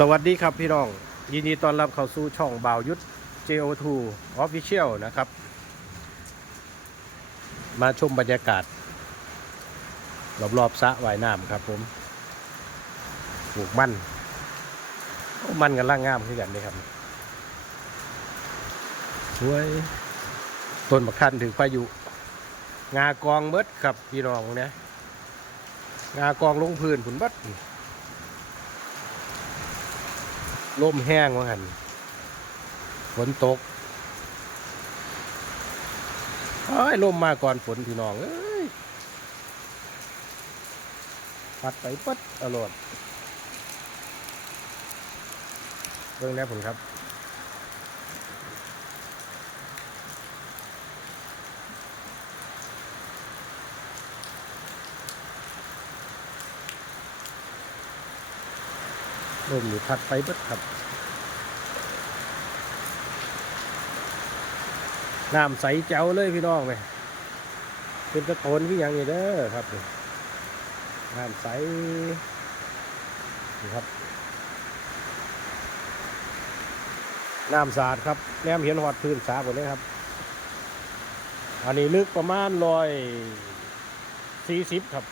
สวัสดีครับพี่น้อง ยินดีต้อนรับเข้าสู่ช่องบ่าวยุทธ JO2 Official นะครับ มาชมบรรยากาศ รอบๆสระว่ายน้ำครับผมปลูกมัน มันกันล่างงามขึ้นกันเลยครับสวยต้นมะขันถึงพายุ งากองเบิดครับพี่น้องเนี่ยงากองลงพื้นผุนเบัด ลมแห้งว่าหันฝนตกเอ้ยลมมาก่อนฝนพี่น้องเอ้ยปัดไปปัดอรรถเรื่องแรกผมครับ ลมนี่พัดไปเบิดครับ น้ำใสเจ้าเลยพี่น้องเลยเป็นตะโกนพี่ยังนี่เด้อครับน้ำใสนี่ครับน้ำสาดครับแนมเห็นหอดพื้นสาหมดเลยครับ อันนี้ลึกประมาณร้อยสี่สิบครับ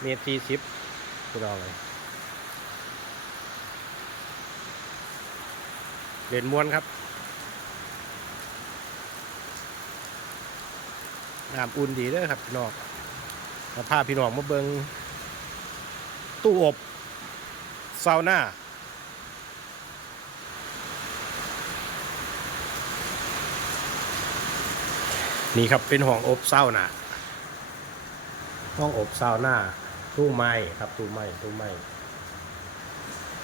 เมตรสี่สิบพี่น้องเลย เด่นมวนครับน้ำอุ่นดีเด้อครับพี่น้องมาพาพี่น้องมาเบิงตู้อบซาวน่านี่ครับเป็นห้องอบซาวน่าห้องอบซาวน่าตู้ไม้ครับตู้ไม้ตู้ไม้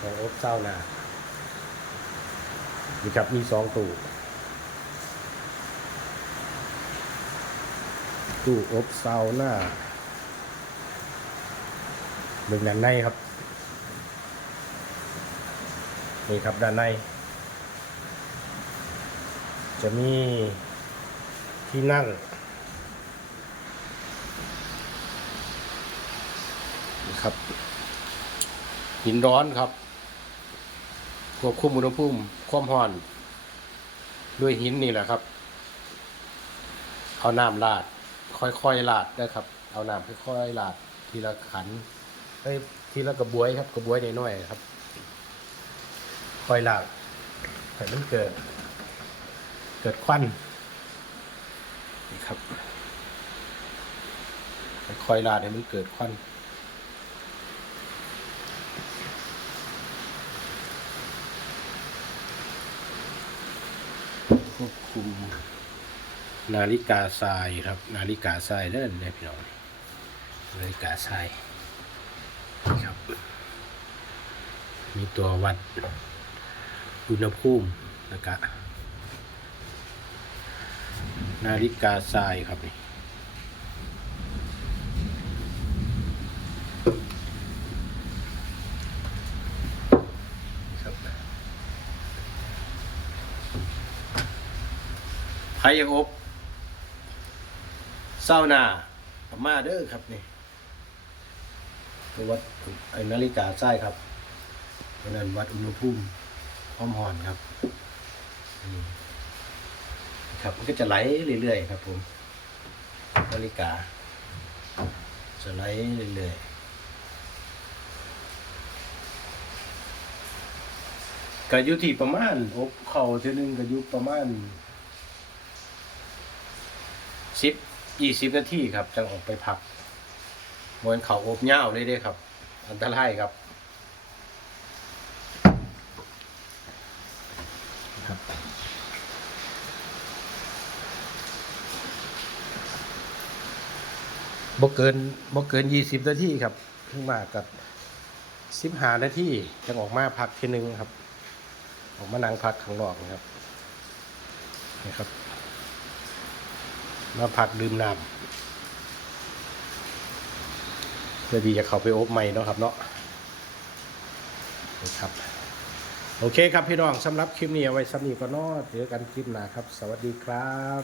ห้องอบซาวน่า นี่ครับมีสองตู้ตู้อบซาวน่าเบิ่งด้านในครับ นี่ครับด้านใน จะมีที่นั่งนครับหินร้อนครับควบคุมอุณหภูมิ ความร้อน ด้วยหินนี่แหละครับ เอาน้ำลาด ค่อยๆลาดนะครับ เอาน้ำค่อยๆลาด ทีละขันเอ้ยทีละกระบวยครับ กระบวยน้อยๆครับ ค่อยลาดให้มันเกิด เกิดควันนี่ครับค่อยลาดให้มันเกิดควัน ควบคุม นาฬิกาทรายครับ นาฬิกาทรายเล่นเนี่ยพี่น้องนาฬิกาทรายครับ มีตัววัดอุณหภูมินะครับนาฬิกาทรายครับนี่ครับ ไพอบเศร้าหนามาเด้อครับนี่ตัววัดไอ้นาฬิกาใช่ครับอันนั้นวัดอุณหภูมิความร้อนครับครับมันก็จะไหลเรื่อยๆครับผมนาฬิกาจะไหลเรื่อยๆก็อยู่ที่ประมาณอบเข่าเท่านึงก็อยู่ประมาณ สิบยี่สิบนาทีครับจังออกไปพักมวนเขาอบเง่าวเลยเด้ครับ อันตรายครับครับบ่เกินบ่เกินยี่สิบนาทีครับเพิ่งมากับสิบหานาทีจังออกมาพักทีนึงครับ ออกมานั่งพักข้างนอกนะครับนี่ครับ มาพักดื่มน้ำเพื่อที่จะเข้าไปอบใหม่เนาะครับเนาะนะครับโอเคครับพี่น้องสำหรับคลิปนี้เอาไว้สำนีก็นอเจอกันคลิปหน้าครับ สวัสดีครับ